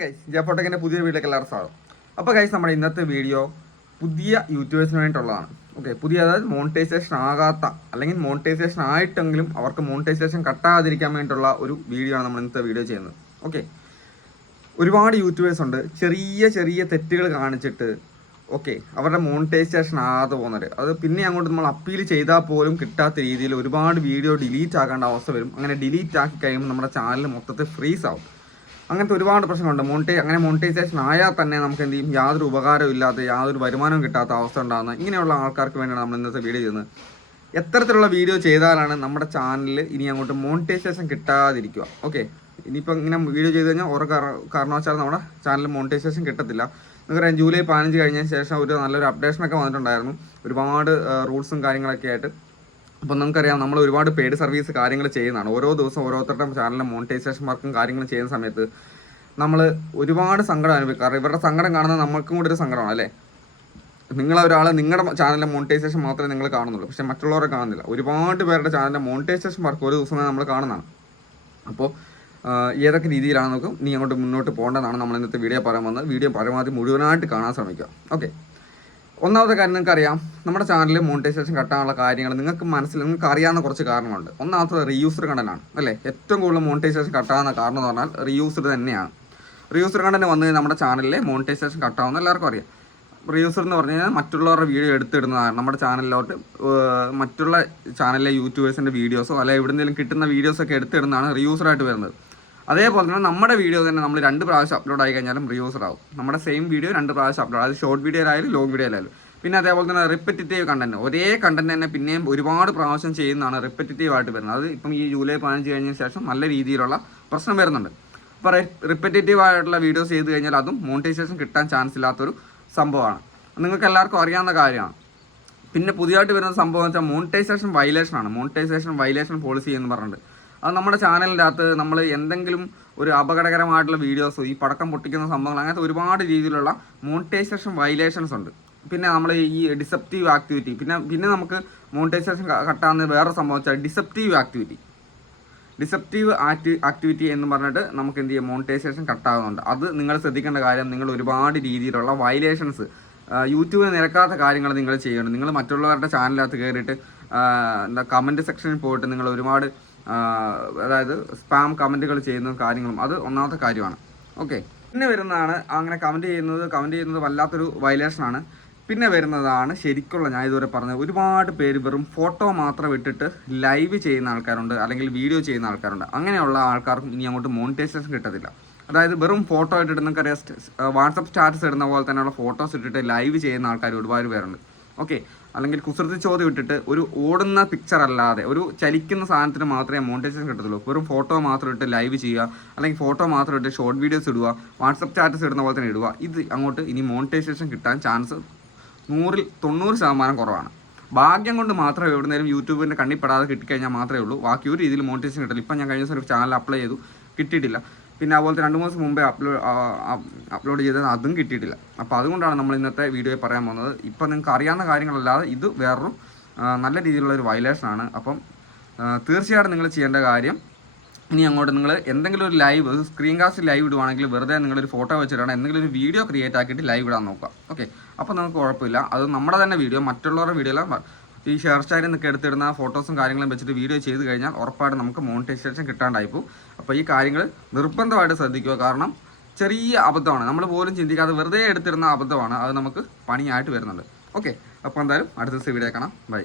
Guys ജപ്പോട്ടക്കിന്റെ പുതിയ വീഡിയോക്ക് എല്ലാവർക്കും സ്വാഗതം. അപ്പോൾ കൈസ് നമ്മുടെ ഇന്നത്തെ വീഡിയോ പുതിയ യൂട്യൂബേഴ്സിന് വേണ്ടിയിട്ടുള്ളതാണ് ഓക്കെ പുതിയ അതായത് മോണിറ്റൈസേഷൻ ആകാത്ത അല്ലെങ്കിൽ മോണിറ്റൈസേഷൻ ആയിട്ടെങ്കിലും അവർക്ക് മോണിറ്റൈസേഷൻ കട്ടാകാതിരിക്കാൻ വേണ്ടിയിട്ടുള്ള ഒരു വീഡിയോ ആണ് നമ്മൾ ഇന്നത്തെ വീഡിയോ ചെയ്യുന്നത്. ഓക്കെ ഒരുപാട് യൂട്യൂബേഴ്സ് ഉണ്ട്. ചെറിയ ചെറിയ തെറ്റുകൾ കാണിച്ചിട്ട് ഓക്കെ അവരുടെ മോണിറ്റൈസേഷൻ ആകാതെ പോകുന്നത് അത് പിന്നെ അങ്ങോട്ട് നമ്മൾ അപ്പീൽ ചെയ്താൽ പോലും കിട്ടാത്ത രീതിയിൽ ഒരുപാട് വീഡിയോ ഡിലീറ്റ് ആക്കേണ്ട അവസ്ഥ വരും. അങ്ങനെ ഡിലീറ്റ് ആക്കി കഴിയുമ്പോൾ നമ്മുടെ ചാനൽ മൊത്തത്തിൽ ഫ്രീസ് ആവും. അങ്ങനത്തെ ഒരുപാട് പ്രശ്നങ്ങളുണ്ട്. മോണിറ്റൈ അങ്ങനെ മോണിറ്റൈസേഷൻ ആയാൽ തന്നെ നമുക്ക് എന്ത് ചെയ്യും? യാതൊരു ഉപകാരവും ഇല്ലാത്ത യാതൊരു വരുമാനവും കിട്ടാത്ത അവസ്ഥ ഉണ്ടാകുന്ന ഇങ്ങനെയുള്ള ആൾക്കാർക്ക് വേണ്ടിയാണ് നമ്മൾ ഇന്നത്തെ വീഡിയോ ചെയ്യുന്നത്. എത്തരത്തിലുള്ള വീഡിയോ ചെയ്താലാണ് നമ്മുടെ ചാനലിൽ ഇനി അങ്ങോട്ട് മോണിറ്റൈസേഷൻ കിട്ടാതിരിക്കുക. ഓക്കെ ഇനിയിപ്പോൾ ഇങ്ങനെ വീഡിയോ ചെയ്ത് കഴിഞ്ഞാൽ ഓരോ കാര- കാരണവശാലും നമ്മുടെ ചാനലിൽ മോണിറ്റൈസേഷൻ കിട്ടത്തില്ല. നമുക്കറിയാം ജൂലൈ പതിനഞ്ച് കഴിഞ്ഞതിന് ശേഷം ഒരു നല്ലൊരു അപ്ഡേഷനൊക്കെ വന്നിട്ടുണ്ടായിരുന്നു. ഒരുപാട് റൂൾസും കാര്യങ്ങളൊക്കെ ആയിട്ട്. അപ്പം നമുക്കറിയാം നമ്മൾ ഒരുപാട് പെയ്ഡ് സർവീസ് കാര്യങ്ങൾ ചെയ്യുന്നതാണ്. ഓരോ ദിവസം ഓരോരുത്തരുടെ ചാനലിലെ മോണിറ്റൈസേഷൻ വർക്കും കാര്യങ്ങളും ചെയ്യുന്ന സമയത്ത് നമ്മൾ ഒരുപാട് സങ്കടം അനുഭവിക്കും കാരണം ഇവരുടെ സങ്കടം കാണുന്നത് നമ്മൾക്കും കൂടി ഒരു സങ്കടമാണ് അല്ലേ? നിങ്ങളെ ഒരാൾ നിങ്ങളുടെ ചാനലിലെ മോണിറ്റൈസേഷൻ മാത്രമേ നിങ്ങൾ കാണുന്നുള്ളൂ. പക്ഷേ മറ്റുള്ളവരെ കാണുന്നില്ല. ഒരുപാട് പേരുടെ ചാനലിലെ മോണിറ്റൈസേഷൻ വർക്ക് ഒരു ദിവസം നമ്മൾ കാണുന്നതാണ്. അപ്പോൾ ഏതൊക്കെ രീതിയിലാണ് നോക്കും നീ അങ്ങോട്ട് മുന്നോട്ട് പോകേണ്ടതാണ് നമ്മൾ ഇന്നത്തെ വീഡിയോ പറയാൻ വന്നത് വീഡിയോ പരമാവധി മുഴുവനായിട്ട് കാണാൻ ശ്രമിക്കുക. ഓക്കെ ഒന്നാമത്തെ കാര്യം നിങ്ങൾക്ക് അറിയാം നമ്മുടെ ചാനലിൽ മോണിറ്റൈസേഷൻ കട്ടാനുള്ള കാര്യങ്ങൾ നിങ്ങൾക്ക് മനസ്സിൽ നിങ്ങൾക്ക് അറിയാവുന്ന കുറച്ച് കാരണമുണ്ട് ഒന്നാമത്തത് റീയൂസർ കണ്ടനാണ് അല്ലേ? ഏറ്റവും കൂടുതൽ മോണിറ്റൈസേഷൻ കട്ടാവുന്ന കാരണം എന്ന് പറഞ്ഞാൽ റീയൂസർ തന്നെയാണ്. റീയൂസർ കണ്ടന്റ് വന്നു കഴിഞ്ഞാൽ നമ്മുടെ ചാനലിലെ മോണിറ്റൈസേഷൻ കട്ടാവുന്ന എല്ലാവർക്കും അറിയാം. റീയൂസർ എന്ന് പറഞ്ഞു കഴിഞ്ഞാൽ മറ്റുള്ളവരുടെ വീഡിയോ എടുത്തിടുന്നതാണ്. നമ്മുടെ ചാനലിലോട്ട് മറ്റുള്ള ചാനലിലെ യൂട്യൂബേഴ്സിന്റെ വീഡിയോസോ അല്ലെങ്കിൽ എവിടെന്നെങ്കിലും കിട്ടുന്ന വീഡിയോസൊക്കെ എടുത്തിടുന്നതാണ് റീയൂസറായിട്ട് വരുന്നത്. അതേപോലെ തന്നെ നമ്മുടെ വീഡിയോ തന്നെ നമ്മൾ രണ്ട് പ്രാവശ്യം അപ്ലോഡ് ആയി കഴിഞ്ഞാലും റിയൂസർ ആവും. നമ്മുടെ സെയിം വീഡിയോ രണ്ട് പ്രാവശ്യം അപ്ലോഡ് അത് ഷോർട്ട് വീഡിയോ വീഡിയോയിലായാലും ലോങ് വീഡിയോയിലായാലും പിന്നെ അതേപോലെ തന്നെ റിപ്പറ്റേറ്റീവ് കണ്ടന്റ് ഒരേ കണ്ടന്റ് തന്നെ പിന്നെയും ഒരുപാട് പ്രാവശ്യം ചെയ്യുന്നതാണ് റിപ്പറ്റേറ്റീവ് ആയിട്ട് വരുന്നത്. അത് ഇപ്പം ഈ ജൂലൈ പതിനഞ്ച് കഴിഞ്ഞ ശേഷം നല്ല രീതിയിലുള്ള പ്രശ്നം വരുന്നുണ്ട്. അപ്പോൾ റിപ്പറ്റേറ്റീവ് ആയിട്ടുള്ള വീഡിയോസ് ചെയ്ത് കഴിഞ്ഞാൽ അതും മോണിറ്റൈസേഷൻ കിട്ടാൻ ചാൻസ് ഇല്ലാത്തൊരു സംഭവമാണ്. നിങ്ങൾക്ക് എല്ലാവർക്കും അറിയാവുന്ന കാര്യമാണ്. പിന്നെ പുതിയതായിട്ട് വരുന്ന സംഭവം എന്ന് വെച്ചാൽ മോണിറ്റൈസേഷൻ വയലേഷൻ ആണ്. മോണിറ്റൈസേഷൻ വയലേഷൻ പോളിസി എന്ന് പറഞ്ഞിട്ട്. അത് നമ്മുടെ ചാനലിന്റെ അകത്ത് നമ്മൾ എന്തെങ്കിലും ഒരു അപകടകരമായിട്ടുള്ള വീഡിയോസോ ഈ പടക്കം പൊട്ടിക്കുന്ന സംഭവങ്ങൾ അങ്ങനത്തെ ഒരുപാട് രീതിയിലുള്ള മോണിറ്റൈസേഷൻ വയലേഷൻസ് ഉണ്ട്. പിന്നെ നമ്മൾ ഈ ഡിസെപ്റ്റീവ് ആക്ടിവിറ്റി പിന്നെ പിന്നെ നമുക്ക് മോണിറ്റൈസേഷൻ കട്ടാവുന്ന വേറെ സംഭവം വെച്ചാൽ ഡിസെപ്റ്റീവ് ആക്ടിവിറ്റി ഡിസെപ്റ്റീവ് ആക്ടി ആക്ടിവിറ്റി എന്ന് പറഞ്ഞിട്ട് നമുക്ക് എന്ത് ചെയ്യാം? മോണിറ്റൈസേഷൻ കട്ടാകുന്നുണ്ട്. അത് നിങ്ങൾ ശ്രദ്ധിക്കേണ്ട കാര്യം നിങ്ങൾ ഒരുപാട് രീതിയിലുള്ള വയലേഷൻസ് യൂട്യൂബിൽ നിരക്കാത്ത കാര്യങ്ങൾ നിങ്ങൾ ചെയ്യണം നിങ്ങൾ മറ്റുള്ളവരുടെ ചാനലിനകത്ത് കയറിയിട്ട് എന്താ കമന്റ് സെക്ഷനിൽ പോയിട്ട് നിങ്ങൾ ഒരുപാട് അതായത് സ്പാം കമന്റുകൾ ചെയ്യുന്ന കാര്യങ്ങളും അത് ഒന്നാമത്തെ കാര്യമാണ്. ഓക്കെ പിന്നെ വരുന്നതാണ് അങ്ങനെ കമന്റ് ചെയ്യുന്നത് കമന്റ് ചെയ്യുന്നത് വല്ലാത്തൊരു വയലേഷനാണ് പിന്നെ വരുന്നതാണ് ശരിക്കുള്ള ഞാൻ ഇതുവരെ പറഞ്ഞത് ഒരുപാട് പേര് വെറും ഫോട്ടോ മാത്രം ഇട്ടിട്ട് ലൈവ് ചെയ്യുന്ന ആൾക്കാരുണ്ട് അല്ലെങ്കിൽ വീഡിയോ ചെയ്യുന്ന ആൾക്കാരുണ്ട്. അങ്ങനെയുള്ള ആൾക്കാർക്കും ഇനി അങ്ങോട്ട് മോണിറ്റൈസേഷൻ കിട്ടത്തില്ല. അതായത് വെറും ഫോട്ടോ ഇട്ടിട്ട് നിങ്ങൾക്കറിയാം വാട്സപ്പ് സ്റ്റാറ്റസ് ഇടുന്ന പോലെ തന്നെയുള്ള ഫോട്ടോസ് ഇട്ടിട്ട് ലൈവ് ചെയ്യുന്ന ആൾക്കാർ ഒരുപാട് പേരുണ്ട്. ഓക്കെ. അല്ലെങ്കിൽ കുസൃതി ചോദ്യം ഇട്ടിട്ട് ഒരു ഓടുന്ന പിക്ചർ അല്ലാതെ ഒരു ചലിക്കുന്ന സാധനത്തിന് മാത്രമേ മോണിറ്റൈസേഷൻ കിട്ടത്തുള്ളൂ. വെറും ഫോട്ടോ മാത്രം ഇട്ട് ലൈവ് ചെയ്യുക അല്ലെങ്കിൽ ഫോട്ടോ മാത്രം ഇട്ട് ഷോർട്ട് വീഡിയോസ് ഇടുക വാട്സപ്പ് സ്റ്റാറ്റസ് ഇടുന്ന പോലെ തന്നെ ഇടുക. ഇത് അങ്ങോട്ട് ഇനി മോണിറ്റൈസേഷൻ കിട്ടാൻ ചാൻസ് നൂറിൽ തൊണ്ണൂറ് ശതമാനം കുറവാണ്. ഭാഗ്യം കൊണ്ട് മാത്രമേ എവിടുന്നേലും യൂട്യൂബിന്റെ കണ്ണിപ്പെടാതെ കിട്ടിക്കഴിഞ്ഞാൽ മാത്രമേ ഉള്ളൂ. ബാക്കി ഒരു രീതിയിൽ മോണിറ്റൈസേഷൻ കിട്ടില്ല ഇപ്പം ഞാൻ കഴിഞ്ഞ ദിവസം ഒരു ചാനൽ അപ്ലൈ ചെയ്തു. കിട്ടിയിട്ടില്ല. പിന്നെ അതുപോലെ രണ്ട് മൂന്ന് ദിവസം മുമ്പേ അപ്ലോഡ് അപ്ലോഡ് ചെയ്തത് അതും കിട്ടിയിട്ടില്ല. അപ്പോൾ അതുകൊണ്ടാണ് നമ്മൾ ഇന്നത്തെ വീഡിയോയിൽ പറയാൻ പോകുന്നത്. ഇപ്പം നിങ്ങൾക്ക് അറിയാവുന്ന കാര്യങ്ങളല്ലാതെ ഇത് വേറൊരു നല്ല രീതിയിലുള്ള ഒരു വയലേഷനാണ് അപ്പം തീർച്ചയായിട്ടും നിങ്ങൾ ചെയ്യേണ്ട കാര്യം ഇനി അങ്ങോട്ട് നിങ്ങൾ എന്തെങ്കിലും ഒരു ലൈവ് സ്ക്രീൻ കാസ്റ്റ് ലൈവ് ഇടുവാണെങ്കിൽ വെറുതെ നിങ്ങളൊരു ഫോട്ടോ വെച്ചിട്ടാണ് എന്തെങ്കിലും ഒരു വീഡിയോ ക്രിയേറ്റ് ആക്കിയിട്ട് ലൈവ് ഇടാൻ നോക്കുക. ഓക്കെ അപ്പോൾ നമുക്ക് കുഴപ്പമില്ല. അത് നമ്മുടെ തന്നെ വീഡിയോ മറ്റുള്ളവരുടെ വീഡിയോ എല്ലാം ഈ ഷെയർ സ്റ്റാരിൽ നിന്നൊക്കെ എടുത്തിടുന്ന ഫോട്ടോസും കാര്യങ്ങളും വെച്ചിട്ട് വീഡിയോ ചെയ്ത് കഴിഞ്ഞാൽ ഉറപ്പായിട്ട് നമുക്ക് മോണിറ്റൈസേഷൻ കിട്ടാണ്ടായി പോകും. അപ്പോൾ ഈ കാര്യങ്ങൾ നിർബന്ധമായിട്ട് ശ്രദ്ധിക്കുക. കാരണം ചെറിയ അബദ്ധമാണ്. നമ്മൾ പോലും ചിന്തിക്കാതെ വെറുതെ എടുത്തിരുന്ന അബദ്ധമാണ്. അത് നമുക്ക് പണിയായിട്ട് വരുന്നുണ്ട്. ഓക്കെ. അപ്പോൾ എന്തായാലും അടുത്ത ദിവസം വീഡിയോ കാണാം. ബൈ.